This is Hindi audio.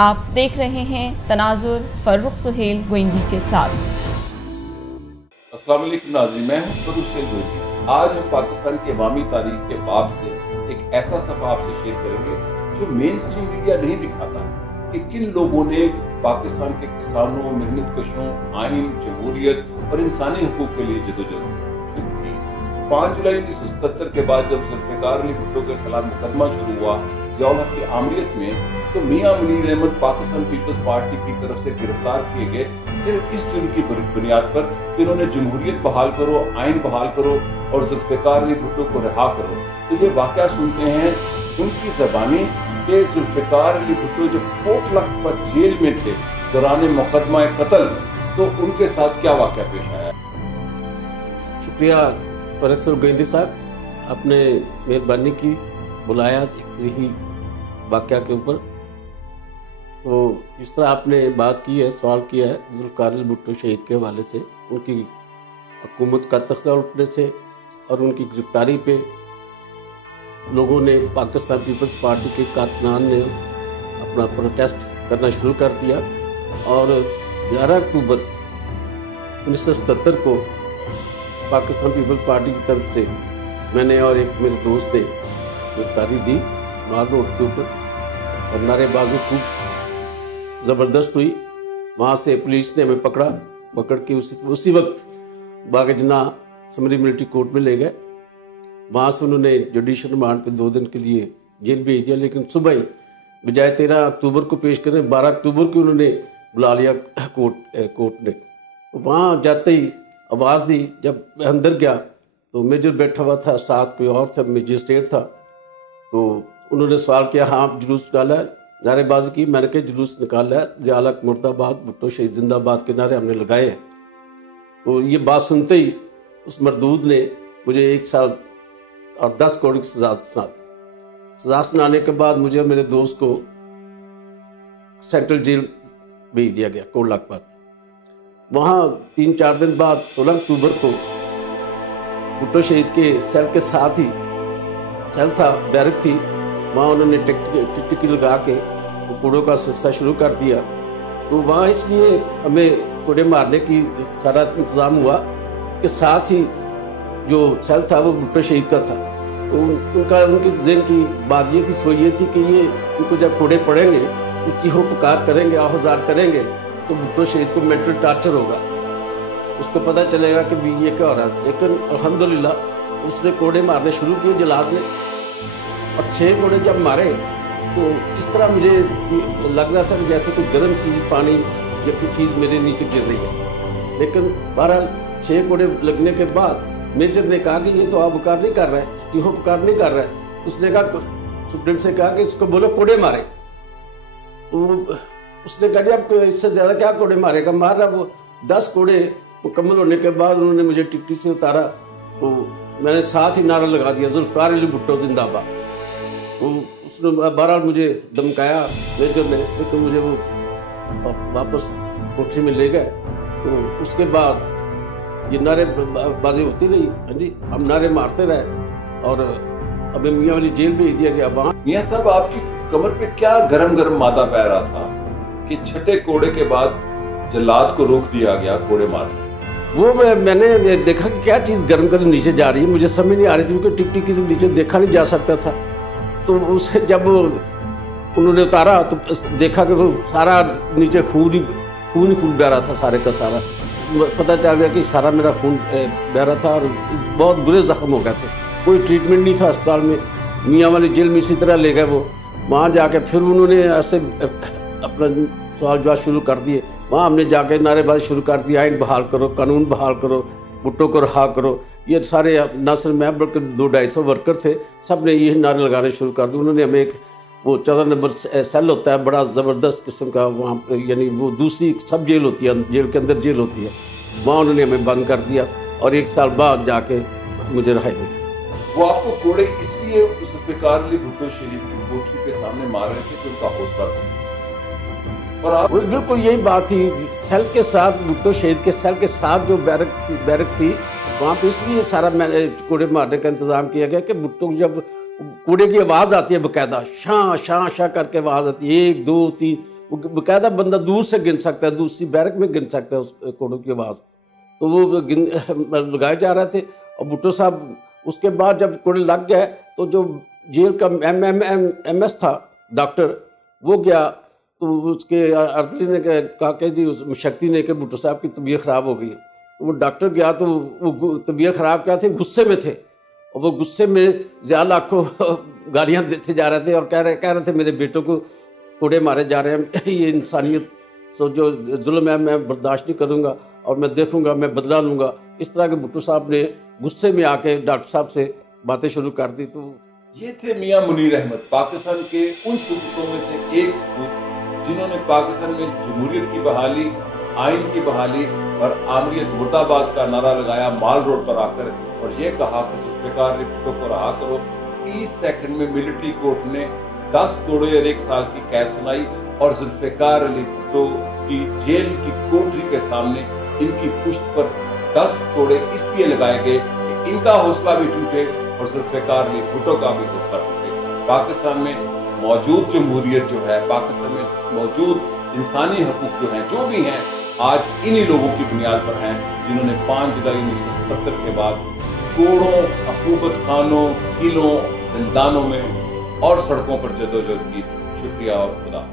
आप देख रहे हैं तनाजुर फर्रुख सुहेल गोइंदी के साथ। अस्सलाम वालेकुम नाज़रीन, मैं हूं फर्रुख सुहेल गोइंदी। आज हम पाकिस्तान की अवामी तारीख के बाब से एक ऐसा सफ़ा आपसे शेयर करेंगे जो मेन स्ट्रीम मीडिया नहीं दिखाता कि किन लोगों ने पाकिस्तान के किसानों, मेहनत कशों, आइन, जमहूरियत और इंसानी हकूक़ के लिए जदोजहद शुरू की। 5 जुलाई 1977 के बाद जब जुल्फ़िकार अली भुट्टो के खिलाफ मुकदमा शुरू हुआ ज़ियाउल हक की आमरीत में, तो मियां मुनीर अहमद पाकिस्तान पीपल्स पार्टी की तरफ से गिरफ्तार किए गए सिर्फ इस जुर्म की बुनियाद पर कि इन्होंने जमहूरियत बहाल करो, आइन बहाल करो और जुल्फ़िकार अली भुट्टो को रिहा करो। तो ये वाक़या सुनते हैं उनकी ज़बानी कि जुल्फ़िकार अली भुट्टो जब कोटलख पर जेल में थे दौरान मुकदमा कत्ल, तो उनके साथ क्या वाक़या पेश आया। शुक्रिया फर्रुख गोइंदी साहब, आपने मेहरबानी की बुलाया यही वाक़या के ऊपर। तो इस तरह आपने बात की है, सवाल किया है जुल्फ़िकार अली भुट्टो शहीद के हवाले से, उनकी हुकूमत का तख्ता उठने से और उनकी गिरफ्तारी पे लोगों ने, पाकिस्तान पीपल्स पार्टी के कारकुनान ने अपना प्रोटेस्ट करना शुरू कर दिया और 11 अक्टूबर 1977 को पाकिस्तान पीपल्स पार्टी की तरफ से मैंने और एक मेरे दोस्त ने गिरफ्तारी दी माल रोड के ऊपर और नारेबाजी खूब ज़बरदस्त हुई। वहाँ से पुलिस ने हमें पकड़ के उसी वक्त बागजना समरी मिलिट्री कोर्ट में ले गए। वहाँ से उन्होंने जुडिशल रिमांड पे 2 दिन के लिए जेल भेज दिया, लेकिन सुबह ही बजाय 13 अक्टूबर को पेश करें 12 अक्टूबर को उन्होंने बुला लिया कोर्ट ने। वहाँ जाते ही आवाज़ दी, जब अंदर गया तो मेजर बैठा हुआ था, साथ कोई और सब मजिस्ट्रेट था। तो उन्होंने सवाल किया, हाँ आप जुलूस निकाला है, नारेबाजी की। मैंने कहा जुलूस निकाला है, ज़ियाउल हक मुर्दाबाद, भुट्टो शहीद जिंदाबाद के नारे हमने लगाए हैं। तो ये बात सुनते ही उस मरदूद ने मुझे 1 साल और 10 करोड़ की सजा सुनाने के बाद मुझे और मेरे दोस्त को सेंट्रल जेल भेज दिया गया कोटलख पर। वहाँ 3-4 दिन बाद 16 अक्टूबर को भुट्टो शहीद के सेल के साथ ही सेल था, बैरक थी, वहाँ उन्होंने टिकटिकी लगा के कूड़ों का सिलसिला शुरू कर दिया। तो वहाँ इसलिए हमें कूड़े मारने की सारा इंतज़ाम हुआ कि साथ ही जो सेल था वो भुट्टो शहीद का था। तो उनकी ज़हन की बात ये थी, सोच ये थी कि ये उनको जब कूड़े पड़ेंगे तो चीहो पुकार करेंगे, आहोजार करेंगे, तो भुट्टो शहीद को मेंटल टार्चर होगा, उसको पता चलेगा कि ये क्या हो रहा है। लेकिन अल्हम्दुलिल्लाह उसने कोड़े मारने शुरू किए जलाद ने, और 6 कोड़े जब मारे तो इस तरह मुझे लग रहा था कि जैसे कोई गर्म चीज़, पानी या कोई चीज़ मेरे नीचे गिर रही है। लेकिन 6 कोड़े लगने के बाद मेजर ने कहा कि ये तो आप पुकार नहीं कर रहा है, चीहो पुकार नहीं कर रहा है। उसने कहा, सुप्रीम से कहा कि इसको बोलो कोड़े मारे। तो उसने कहा अब इससे ज़्यादा क्या कोड़े मारेगा, मार रहा वो। 10 कोड़े मुकम्मल होने के बाद उन्होंने मुझे टिकटी से उतारा, तो मैंने साथ ही नारा लगा दिया, जुल्फ़िकार अली भुट्टो जिंदाबाद। तो उसने बहरहाल मुझे धमकाया मेजर ने, लेकिन मुझे वो वापस कोठी में ले गए। तो उसके बाद ये नारेबाजी होती रही। हाँ जी, हम नारे मारते रहे और हमें मियाँ वाली जेल भेज दिया गया। वहाँ मियाँ साहब, आपकी कमर पे क्या गरम मादा पै रहा था कि 6ठे कोड़े के बाद जल्लाद को रोक दिया गया कोड़े मारने? वो मैंने देखा कि क्या चीज़ गर्म नीचे जा रही है, मुझे समझ नहीं आ रही थी, क्योंकि टिकटिकी से नीचे देखा नहीं जा सकता था। तो उसे जब उन्होंने उतारा तो देखा कि वो सारा नीचे खून ही बह रहा था, सारे का सारा। पता चल गया कि सारा मेरा खून बह रहा था और बहुत बुरे जख्म हो गए थे। कोई ट्रीटमेंट नहीं था अस्पताल में। मियाँ वाली जेल में इसी तरह ले गए वो। वहाँ जाके फिर उन्होंने ऐसे अपना सवाल जवाब शुरू कर दिए। वहाँ हमने जाके नारेबाजी शुरू कर दी, आइन बहाल करो, कानून बहाल करो, भुट्टो को रहा करो। ये सारे ना सिर्फ मैं बल्कि 200-250 वर्कर थे, सब ने ये नारे लगाने शुरू कर दिए। उन्होंने हमें एक वो 14 नंबर सेल होता है, बड़ा ज़बरदस्त किस्म का, वहाँ यानी वो दूसरी सब जेल होती है, जेल के अंदर जेल होती है, वहाँ उन्होंने हमें बंद कर दिया और 1 साल बाद जाके मुझे रहाई मिली। वो आपको कोड़े इसलिए जुल्फ़िकार अली भुट्टो शहीद की कोठी के सामने मार रहे थे कि उनका हौसला था, और आप बिल्कुल यही बात थी। सेल के साथ, भुट्टो शहीद के सेल के साथ जो बैरक थी वहाँ पे, इसलिए सारा मैंने कोड़े मारने का इंतज़ाम किया गया कि भुट्टो को जब कूड़े की आवाज़ आती है, बाकायदा शां शां शां करके आवाज़ आती है, 1 2 3, वो बकायदा बंदा दूर से गिन सकता है, दूसरी बैरक में गिन सकता है उस कोड़ों की आवाज़। तो वो लगाए जा रहे थे। और भुट्टो साहब उसके बाद जब कोड़े लग गए तो जो जेल का MS था डॉक्टर, वो गया तो उसके अर्दली ने कहा कि जी उस शक्ति ने कि भुट्टो साहब की तबीयत ख़राब हो गई। तो वो डॉक्टर गया तो वो तबीयत ख़राब क्या थे, गुस्से में थे। और वो गुस्से में ज़िया लाख को गालियाँ देते जा रहे थे और कह रहे थे मेरे बेटों को कोड़े मारे जा रहे हैं, ये इंसानियत सो जो जुल्म है मैं बर्दाश्त नहीं करूँगा और मैं देखूँगा, मैं बदला लूँगा। इस तरह के भुट्टो साहब ने गुस्से में आके डॉक्टर साहब से बातें शुरू कर दी। तो ये थे मियां मुनीर अहमद, पाकिस्तान के उन सपूतों में से एक सपूत जिन्होंने पाकिस्तान में जमहूरियत की बहाली, आइन की बहाली और आमरीत मुर्दाबाद का नारा लगाया माल रोड पर आकर, और ये कहा कि जुल्फ़िकार अली भुट्टो को रहा करो। 30 सेकंड में मिलिट्री कोर्ट ने 10 कोड़े और 1 साल की कैद सुनाई और जुल्फ़िकार अली भुट्टो की जेल की कोठरी के सामने इनकी पुश्त पर 10 कोड़े इसलिए लगाए गए कि इनका हौसला भी टूटे और जुल्फ़िकार अली भुट्टो का भी हौसला टूटे। पाकिस्तान में मौजूद जमहूरियत जो है, पाकिस्तान में मौजूद इंसानी हकूक जो हैं, जो भी हैं, आज इन्हीं लोगों की बुनियाद पर हैं जिन्होंने 5 जुलाई 1977 के बाद कोड़ों, हुकूमत खानों, किलों, जिंदानों में और सड़कों पर जदोजहद की। शुक्रिया और खुदा।